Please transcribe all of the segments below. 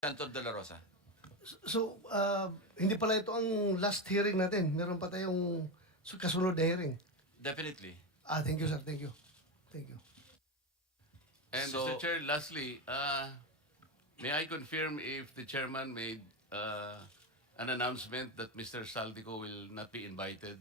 Senator De La Rosa. So, hindi pala ito ang last hearing natin. Meron pa tayong kasunod na hearing. Definitely. Thank you, sir. Thank you. Thank you. And So- Mr. Chair, lastly, may I confirm if the chairman made an announcement that Mr. Saldico will not be invited?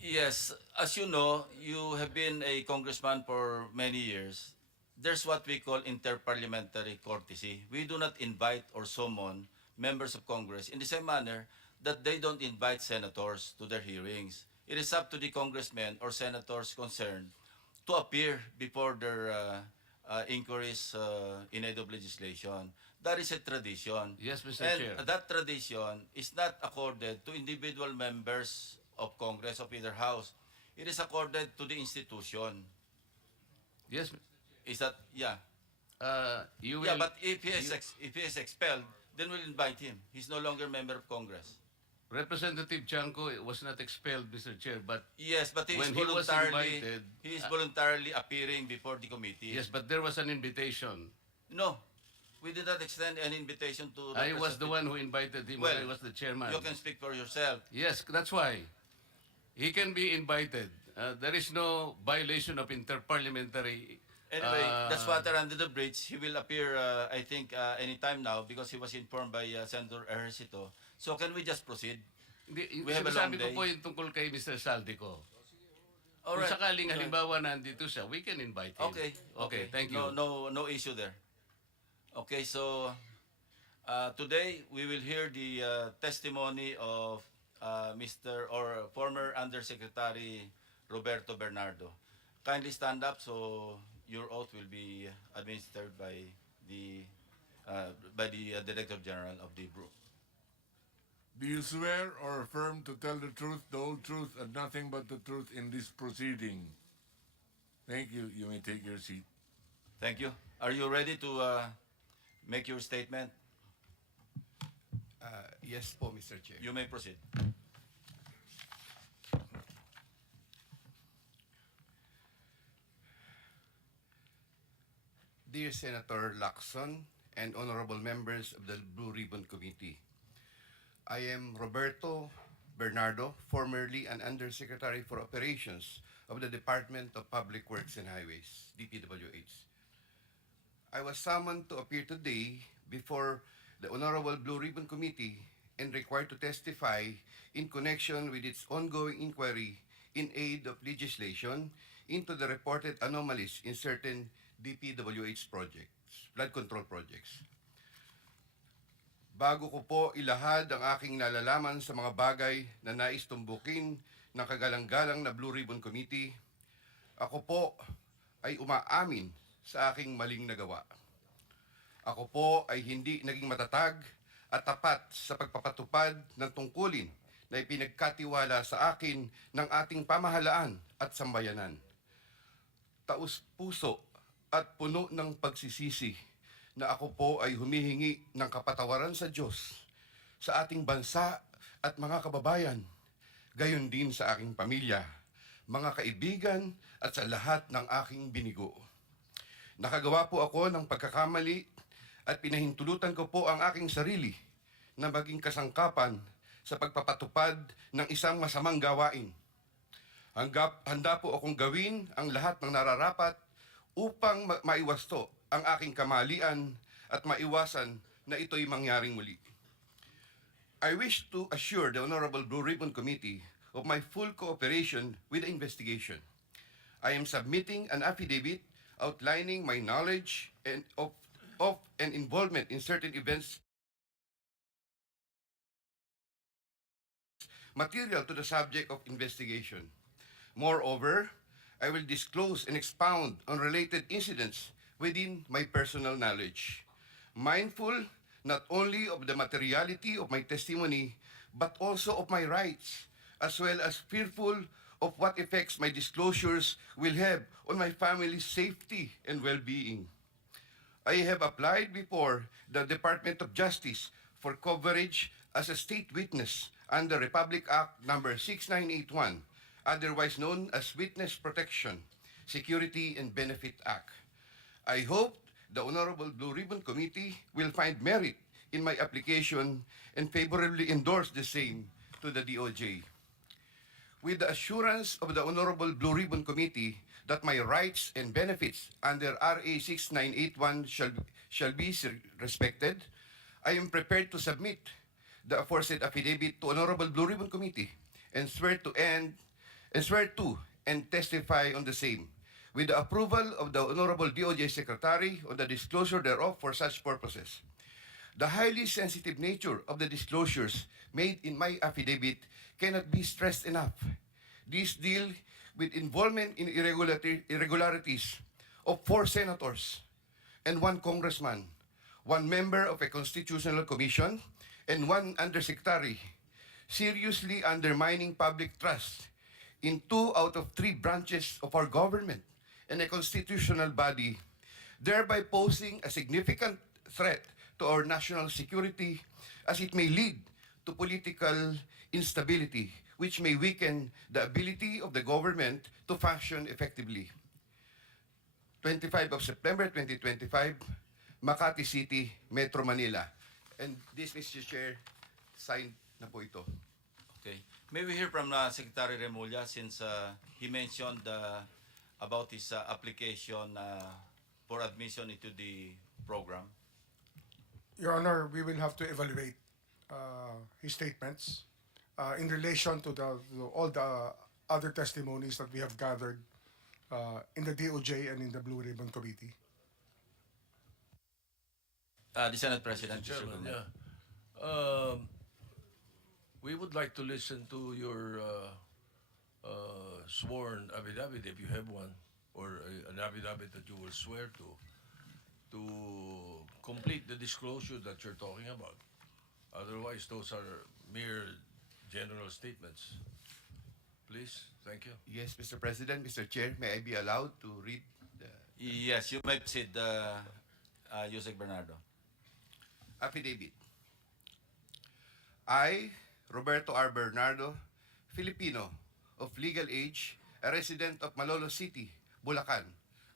Yes, as you know, you have been a congressman for many years. There's what we call interparliamentary courtesy. We do not invite or summon members of Congress in the same manner that they don't invite senators to their hearings. It is up to the congressmen or senators concerned to appear before their inquiries in aid of legislation. That is a tradition. Yes, Mr. And Chair. that tradition is not accorded to individual members of Congress of either house. It is accorded to the institution. Yes, Is that, yeah. you will. Yeah, but if he is expelled, then we'll invite him. He's no longer member of Congress. Representative Chanco was not expelled, Mr. Chair, but Yes, but When he was invited, he is voluntarily appearing before the committee. yes, but there was an invitation. No, we did not extend any invitation to. I was the Representative- one who invited him. Well, I was the chairman. You can speak for yourself. Yes, that's why. He can be invited. There is no violation of interparliamentary. Anyway, that's water under the bridge. He will appear, I think, anytime now because he was informed by Senator Ejercito. So can we just proceed? We have a long Sinasabi ko day. po yung tungkol kay Mr. Saldico. All Kung right. sakaling halimbawa nandito siya, we can invite him. Okay. Okay, thank you. No issue there. Okay, so today we will hear the testimony of Mr. or former Undersecretary Roberto Bernardo. Kindly stand up so your oath will be administered by the Director General of the group. Do you swear or affirm to tell the truth, the whole truth, and nothing but the truth in this proceeding? Thank you. You may take your seat. Thank you. Are you ready to make your statement? Yes po, Mr. Chair. You may proceed. Dear Senator Lacson and honorable members of the Blue Ribbon Committee, I am Roberto Bernardo, formerly an Undersecretary for Operations of the Department of Public Works and Highways, DPWH. I was summoned to appear today before the Honorable Blue Ribbon Committee and required to testify in connection with its ongoing inquiry in aid of legislation into the reported anomalies in certain DPWH projects, flood control projects. Bago ko po ilahad ang aking nalalaman sa mga bagay na nais tumbukin ng kagalang-galang na Blue Ribbon Committee, ako po ay umaamin sa aking maling nagawa. Ako po ay hindi naging matatag at tapat sa pagpapatupad ng tungkulin na ipinagkatiwala sa akin ng ating pamahalaan at sambayanan. Taus-puso at puno ng pagsisisi na ako po ay humihingi ng kapatawaran sa Diyos, sa ating bansa at mga kababayan, gayon din sa aking pamilya, mga kaibigan at sa lahat ng aking binigo. Nakagawa po ako ng pagkakamali at pinahintulutan ko po ang aking sarili na maging kasangkapan sa pagpapatupad ng isang masamang gawain. Handa po akong gawin ang lahat ng nararapat upang maiwasto ang aking kamalian at maiwasan na ito'y mangyaring muli. I wish to assure the Honorable Blue Ribbon Committee of my full cooperation with the investigation. I am submitting an affidavit outlining my knowledge and of and involvement in certain events material to the subject of investigation. Moreover, I will disclose and expound on related incidents within my personal knowledge, mindful not only of the materiality of my testimony, but also of my rights, as well as fearful of what effects my disclosures will have on my family's safety and well-being. I have applied before the Department of Justice for coverage as a state witness under Republic Act No. 6981, otherwise known as Witness Protection, Security and Benefit Act. I hope the Honorable Blue Ribbon Committee will find merit in my application and favorably endorse the same to the DOJ. With the assurance of the Honorable Blue Ribbon Committee that my rights and benefits under RA 6981 shall be respected, I am prepared to submit the aforesaid affidavit to Honorable Blue Ribbon Committee and swear to and testify on the same, with the approval of the Honorable DOJ Secretary on the disclosure thereof for such purposes. The highly sensitive nature of the disclosures made in my affidavit cannot be stressed enough. These deal with involvement in irregularities of 4 senators and 1 congressman, 1 member of a constitutional commission, and 1 undersecretary, seriously undermining public trust in 2 out of 3 branches of our government and a constitutional body, thereby posing a significant threat to our national security as it may lead to political instability, which may weaken the ability of the government to function effectively. 25 of September 2025, Makati City, Metro Manila. And this, Mr. Chair, signed na po ito. Okay. May we hear from Secretary Remulla since he mentioned about his application for admission into the program? Your Honor, we will have to evaluate his statements in relation to all the other testimonies that we have gathered in the DOJ and in the Blue Ribbon Committee. The Senate President. Mr. Chairman, Gomez. yeah. We would like to listen to your sworn affidavit, if you have one, or an affidavit that you will swear to complete the disclosure that you're talking about. Otherwise, those are mere general statements. Please, thank you. Yes, Mr. President, Mr. Chair, may I be allowed to read the Yes, you may proceed, Usec Bernardo. affidavit? I, Roberto R. Bernardo, Filipino, of legal age, a resident of Malolos City, Bulacan,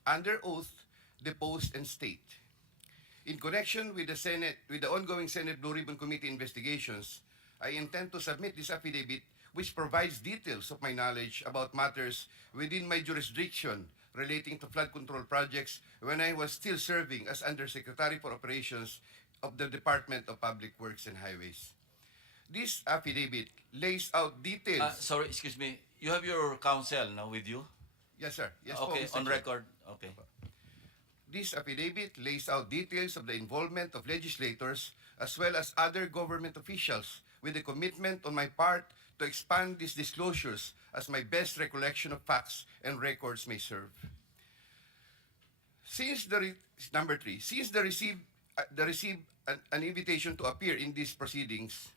under oath, deposed and state. In connection with the ongoing Senate Blue Ribbon Committee investigations, I intend to submit this affidavit which provides details of my knowledge about matters within my jurisdiction relating to flood control projects when I was still serving as Undersecretary for Operations of the Department of Public Works and Highways. This affidavit lays out details. Sorry, excuse me. You have your counsel now with you? Yes, sir. Yes, po, Okay, Mr. on Chair. record. Okay. This affidavit lays out details of the involvement of legislators as well as other government officials with a commitment on my part to expand these disclosures as my best recollection of facts and records may serve. Since number 3, since the received an invitation to appear in these proceedings,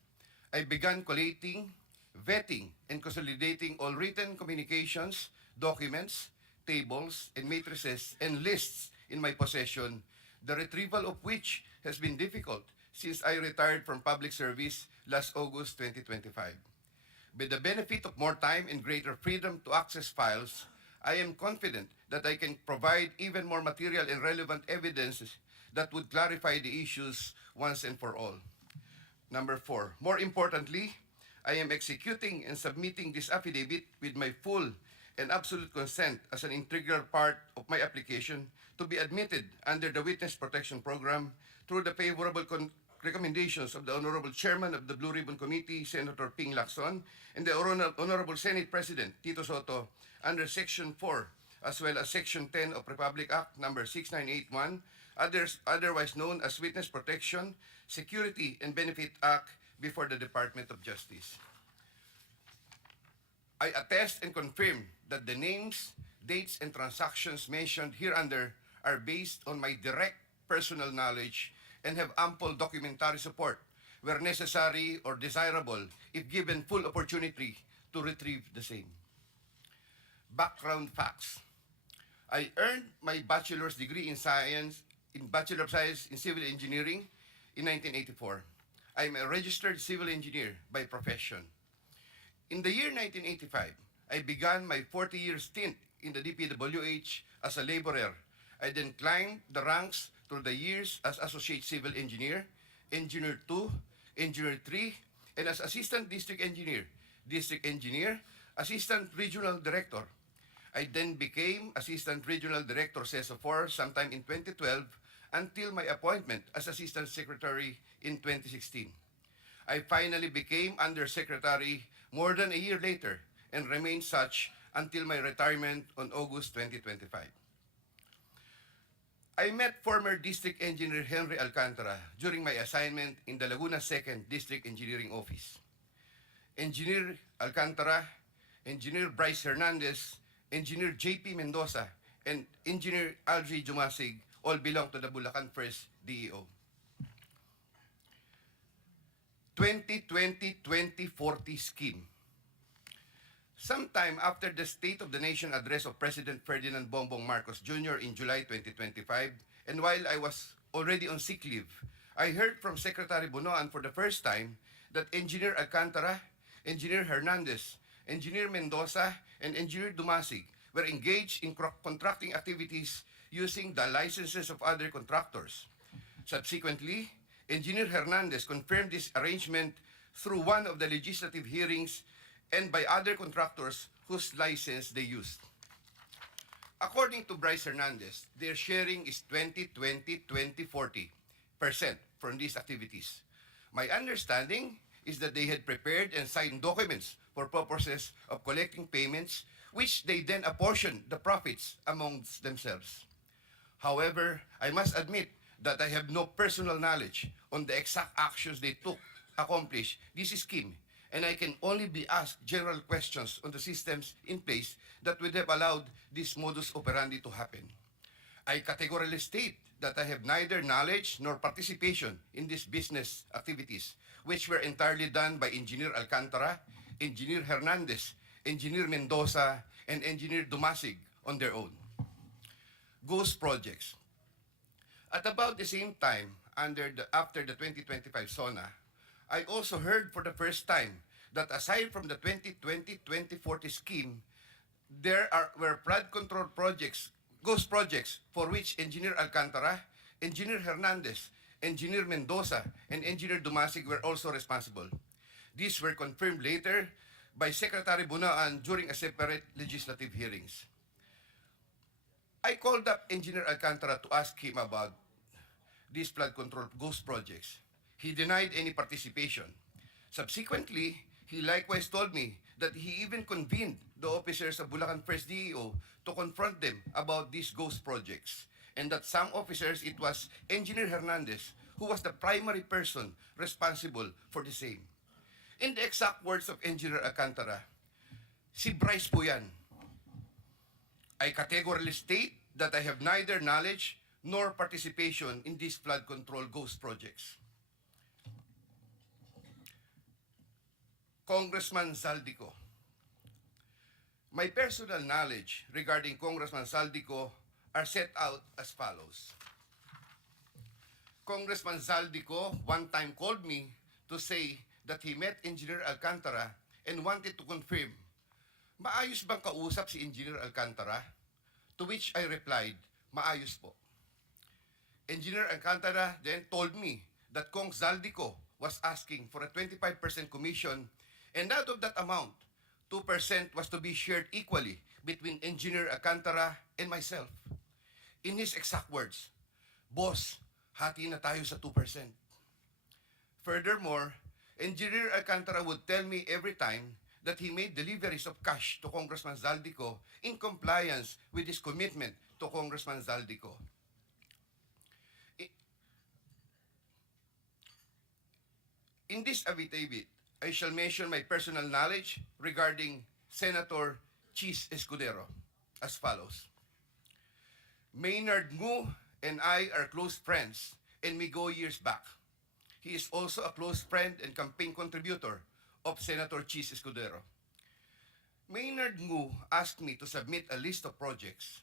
I began collating, vetting, and consolidating all written communications, documents, tables, and matrices, and lists in my possession, the retrieval of which has been difficult since I retired from public service last August 2025. With the benefit of more time and greater freedom to access files, I am confident that I can provide even more material and relevant evidence that would clarify the issues once and for all. Number 4, more importantly, I am executing and submitting this affidavit with my full and absolute consent as an integral part of my application to be admitted under the Witness Protection Program through the favorable recommendations of the Honorable Chairman of the Blue Ribbon Committee, Senator Ping Lacson, and the Honorable Senate President, Tito Soto, under Section 4, as well as Section 10 of Republic Act Number 6981, otherwise known as Witness Protection, Security, and Benefit Act before the Department of Justice. I attest and confirm that the names, dates, and transactions mentioned hereunder are based on my direct personal knowledge and have ample documentary support where necessary or desirable if given full opportunity to retrieve the same. Background facts. I earned my bachelor's degree in Bachelor of Science in Civil Engineering in 1984. I am a registered civil engineer by profession. In the year 1985, I began my 40-year stint in the DPWH as a laborer. I then climbed the ranks through the years as Associate Civil Engineer, Engineer 2, Engineer 3, and as Assistant District Engineer, Assistant Regional Director. I then became Assistant Regional Director CESO 4 sometime in 2012 until my appointment as Assistant Secretary in 2016. I finally became Undersecretary more than a year later and remained such until my retirement on August 2025. I met former District Engineer Henry Alcantara during my assignment in the Laguna 2nd District Engineering Office. Engineer Alcantara, Engineer Bryce Hernandez, Engineer J.P. Mendoza, and Engineer Algie Jumasig all belong to the Bulacan 1st DEO. 2020-2040 scheme. Sometime after the State of the Nation address of President Ferdinand Bongbong Marcos Jr. in July 2025, and while I was already on sick leave, I heard from Secretary Bunoan for the first time that Engineer Alcantara, Engineer Hernandez, Engineer Mendoza, and Engineer Dumasig were engaged in contracting activities using the licenses of other contractors. Subsequently, Engineer Hernandez confirmed this arrangement through one of the legislative hearings and by other contractors whose license they used. According to Bryce Hernandez, their sharing is 20-20-20-40% from these activities. My understanding is that they had prepared and signed documents for purposes of collecting payments, which they then apportioned the profits amongst themselves. However, I must admit that I have no personal knowledge on the exact actions they took to accomplish this scheme, and I can only be asked general questions on the systems in place that would have allowed this modus operandi to happen. I categorically state that I have neither knowledge nor participation in these business activities, which were entirely done by Engineer Alcantara, Engineer Hernandez, Engineer Mendoza, and Engineer Dumasig on their own. Ghost projects. At about the same time, after the 2025 SONA, I also heard for the first time that aside from the 2020-2040 scheme, were flood control projects, ghost projects, for which Engineer Alcantara, Engineer Hernandez, Engineer Mendoza, and Engineer Dumasig were also responsible. These were confirmed later by Secretary Bunaan during a separate legislative hearings. I called up Engineer Alcantara to ask him about these flood control ghost projects. He denied any participation. Subsequently, he likewise told me that he even convened the officers of Bulacan 1st DEO to confront them about these ghost projects, and that some officers, it was Engineer Hernandez who was the primary person responsible for the same. In the exact words of Engineer Alcantara, si Bryce po yan. I categorically state that I have neither knowledge nor participation in these flood control ghost projects. Congressman Zaldico. My personal knowledge regarding Congressman Zaldico are set out as follows. Congressman Zaldico one time called me to say that he met Engineer Alcantara and wanted to confirm, maayos bang kausap si Engineer Alcantara? To which I replied, maayos po. Engineer Alcantara then told me that Kong Zaldico was asking for a 25% commission, and out of that amount, 2% was to be shared equally between Engineer Alcantara and myself. In his exact words, boss, hati na tayo sa 2%. Furthermore, Engineer Alcantara would tell me every time that he made deliveries of cash to Congressman Zaldico in compliance with his commitment to Congressman Zaldico. In this affidavit, I shall mention my personal knowledge regarding Senator Chis Escudero as follows. Maynard Ngu and I are close friends, and we go years back. He is also a close friend and campaign contributor of Senator Chis Escudero. Maynard Ngu asked me to submit a list of projects.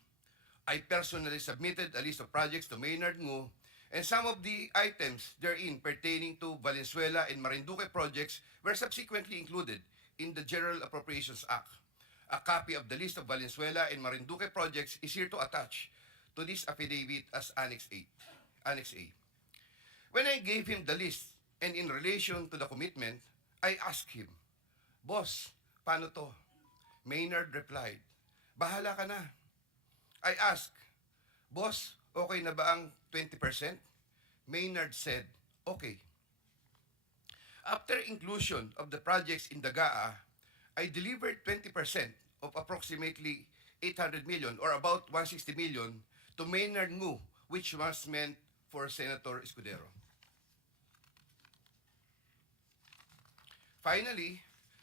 I personally submitted a list of projects to Maynard Ngu, and some of the items therein pertaining to Valenzuela and Marinduque projects were subsequently included in the General Appropriations Act. A copy of the list of Valenzuela and Marinduque projects is here to attach to this affidavit as Annex A. Annex A. When I gave him the list and in relation to the commitment, I asked him, Boss, paano to? Maynard replied, bahala ka na. I asked, Boss, okay na ba ang 20%? Maynard said, okay. After inclusion of the projects in the GAA, I delivered 20% of approximately 800 million or about 160 million to Maynard Ngu, which was meant for Senator Escudero. Finally,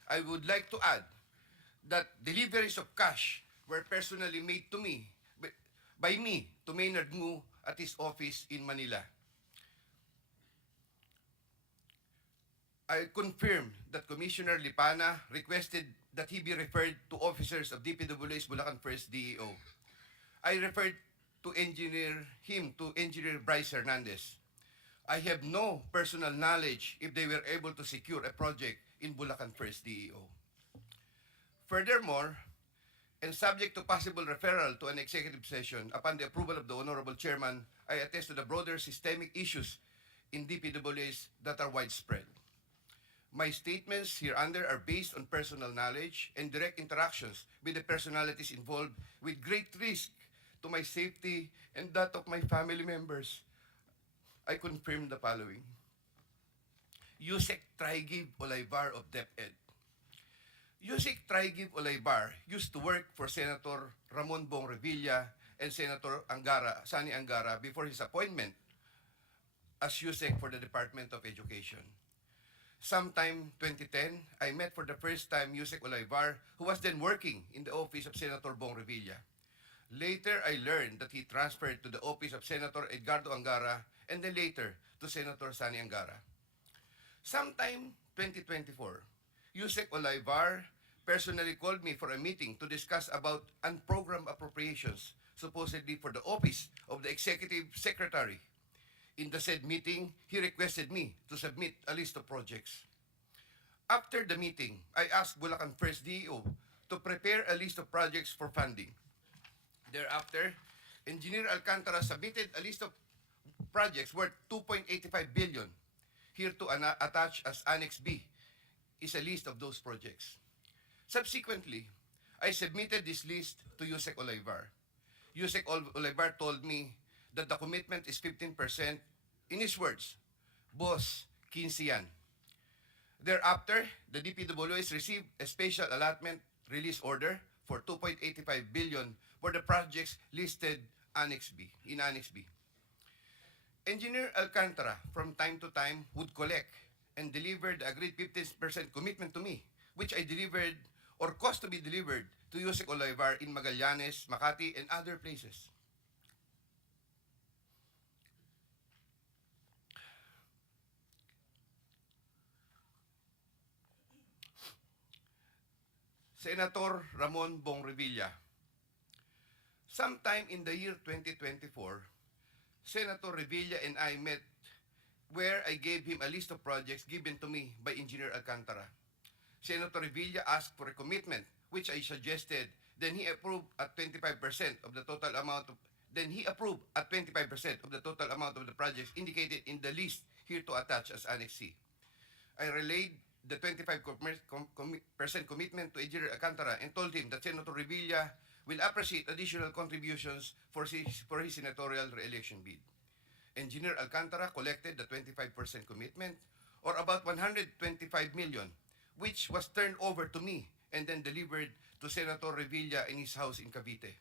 I would like to add that deliveries of cash were personally made to me, by me, to Maynard Ngu at his office in Manila. I confirm that Commissioner Lipana requested that he be referred to officers of DPWH Bulacan 1st DEO. I referred to him to Engineer Bryce Hernandez. I have no personal knowledge if they were able to secure a project in Bulacan 1st DEO. Furthermore, and subject to possible referral to an executive session upon the approval of the Honorable Chairman, I attest to the broader systemic issues in DPWH that are widespread. My statements hereunder are based on personal knowledge and direct interactions with the personalities involved with great risk to my safety and that of my family members. I confirm the following. Usec Trigib Olaybar of DepEd. Usec Trigib Olaybar used to work for Senator Ramon Bong Revilla and Senator Sani Angara before his appointment as Usec for the Department of Education. Sometime 2010, I met for the first time Usec Olaybar, who was then working in the office of Senator Bong Revilla. Later, I learned that he transferred to the office of Senator Edgardo Angara and then later to Senator Sani Angara. Sometime 2024, Usec Olaybar personally called me for a meeting to discuss about unprogrammed appropriations, supposedly for the office of the Executive Secretary. In the said meeting, he requested me to submit a list of projects. After the meeting, I asked Bulacan 1st DEO to prepare a list of projects for funding. Thereafter, Engineer Alcantara submitted a list of projects worth 2.85 billion. Here to attach as Annex B is a list of those projects. Subsequently, I submitted this list to Usec Olaybar. Usec Olaybar told me that the commitment is 15%. In his words, Boss, 15 yan. Thereafter, the DPWH received a special allotment release order for 2.85 billion for the projects listed in Annex B. Engineer Alcantara, from time to time, would collect and deliver the agreed 15% commitment to me, which I delivered or caused to be delivered to Usec Olaybar in Magallanes, Makati, and other places. Senator Ramon Bong Revilla. Sometime in the year 2024, Senator Revilla and I met where I gave him a list of projects given to me by Engineer Alcantara. Senator Revilla asked for a commitment, which I suggested. Then he approved at 25% of the total amount of the projects indicated in the list here to attach as Annex C. I relayed the 25% commitment to Engineer Alcantara and told him that Senator Revilla will appreciate additional contributions for his senatorial re-election bid. Engineer Alcantara collected the 25% commitment, or about 125 million, which was turned over to me and then delivered to Senator Revilla in his house in Cavite.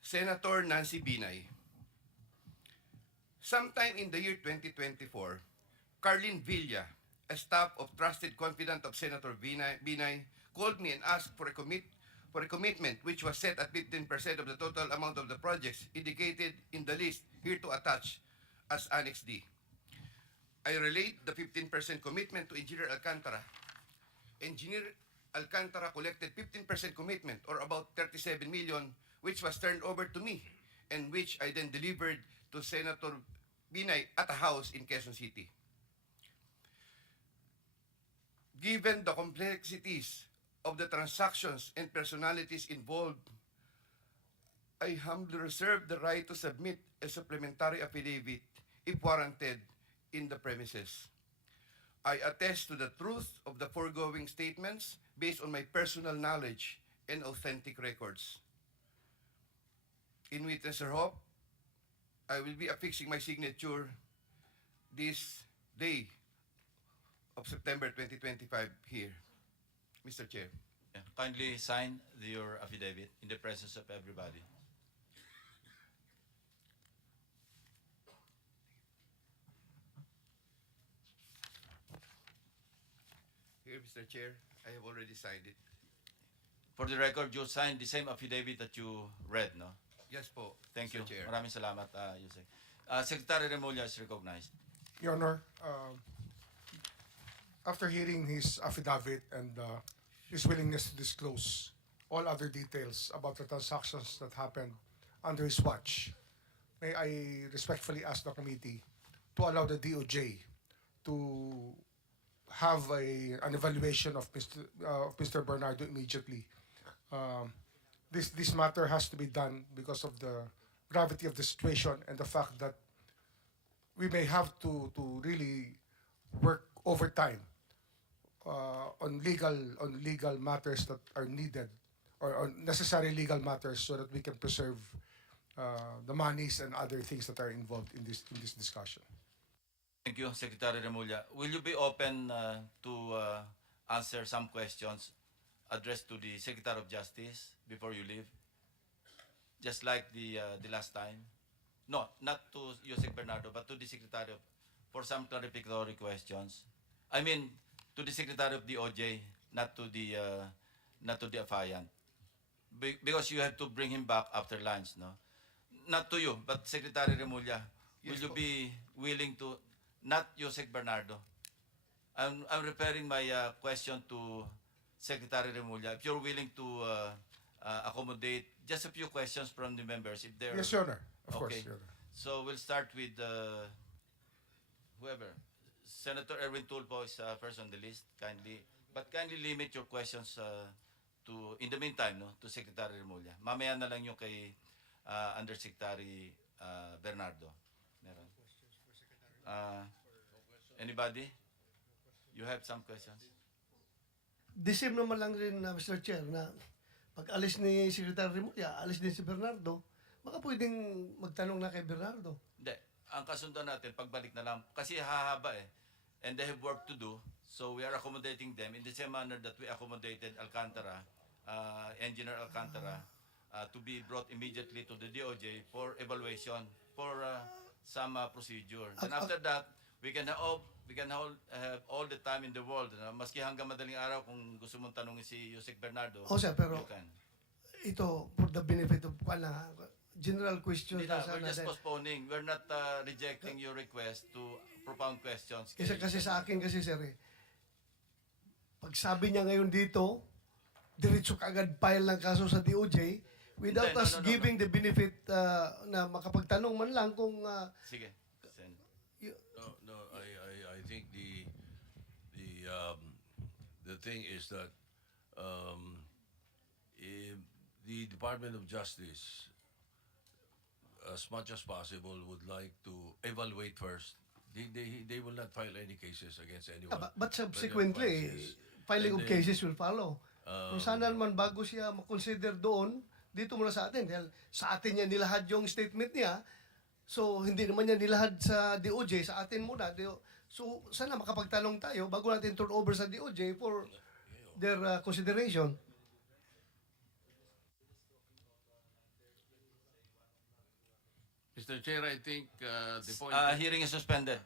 Senator Nancy Binay. Sometime in the year 2024, Carlin Villa, a staff of trusted confidant of Senator Binay, called me and asked for a commitment which was set at 15% of the total amount of the projects indicated in the list here to attach as Annex D. I relayed the 15% commitment to Engineer Alcantara. Engineer Alcantara collected 15% commitment, or about 37 million, which was turned over to me and which I then delivered to Senator Binay at a house in Quezon City. Given the complexities of the transactions and personalities involved, I humbly reserve the right to submit a supplementary affidavit if warranted in the premises. I attest to the truth of the foregoing statements based on my personal knowledge and authentic records. In witness thereof, I will be affixing my signature this day of September 2025 here. Mr. Chair. Yeah. Kindly sign your affidavit in the presence of everybody. Here, Mr. Chair, I have already signed it. For the record, you signed the same affidavit that you read, no? Yes po, Thank Mr. you. Chair. Maraming salamat, Yusek. Secretary Remulla is recognized. Your Honor, after hearing his affidavit and his willingness to disclose all other details about the transactions that happened under his watch, may I respectfully ask the committee to allow the DOJ to have an evaluation of Mr. Bernardo immediately. This matter has to be done because of the gravity of the situation and the fact that we may have to really work overtime on legal matters that are needed, or on necessary legal matters, so that we can preserve the monies and other things that are involved in this discussion. Thank you, Secretary Remulla. Will you be open to answer some questions addressed to the Secretary of Justice before you leave? Just like the last time? No, not to Usec Bernardo, but to the Secretary for some clarificatory questions. I mean, to the Secretary of DOJ, not to the affiant. Because you have to bring him back after lunch, no? Not to you, but Secretary Remulla, will Yes you po. be willing to, not Usec Bernardo? I'm referring my question to Secretary Remulla. If you're willing to accommodate just a few questions from the members, if they're Yes, Your Honor. Of course, okay. Your Honor. So we'll start with whoever. Senator Erwin Tulfo is first on the list. Kindly limit your questions to, in the meantime, no, to Secretary Remulla. Mamaya na lang yung kay Undersecretary Bernardo. Meron. Anybody? You have some questions? The same naman lang rin, Mr. Chair, na pag alis ni Secretary Remulla, alis din si Bernardo, baka pwedeng magtanong na kay Bernardo. Hindi. Ang kasundan natin, pagbalik na lang. Kasi hahaba eh. And they have work to do. So we are accommodating them in the same manner that we accommodated Alcantara, Engineer Alcantara, to be brought immediately to the DOJ for evaluation, for some procedure. And after that, we can have all the time in the world. Maski hanggang madaling araw, kung gusto mong tanongin si Usec Bernardo, O sir, pero you can. ito, for the benefit of general questions Hindi na, na we're sana just din. postponing. We're not rejecting your request to propound questions. Kasi sa akin kasi sir, pag sabi niya ngayon dito, diretso kaagad file ng kaso sa DOJ without Hindi, no, us no, no, giving the benefit na makapagtanong man lang kung Sige. Sen. No, I think the thing is that if the Department of Justice, as much as possible, would like to evaluate first. They will not file any cases against anyone. but subsequently, filing of cases will follow. Kung sana naman bago siya makonsider doon, dito muna sa atin. Dahil sa atin niya nilahad yung statement niya, so hindi naman niya nilahad sa DOJ, sa atin muna. So sana makapagtanong tayo bago natin turn over sa DOJ for their consideration. Mr. Chair, I think the point... Hearing is suspended.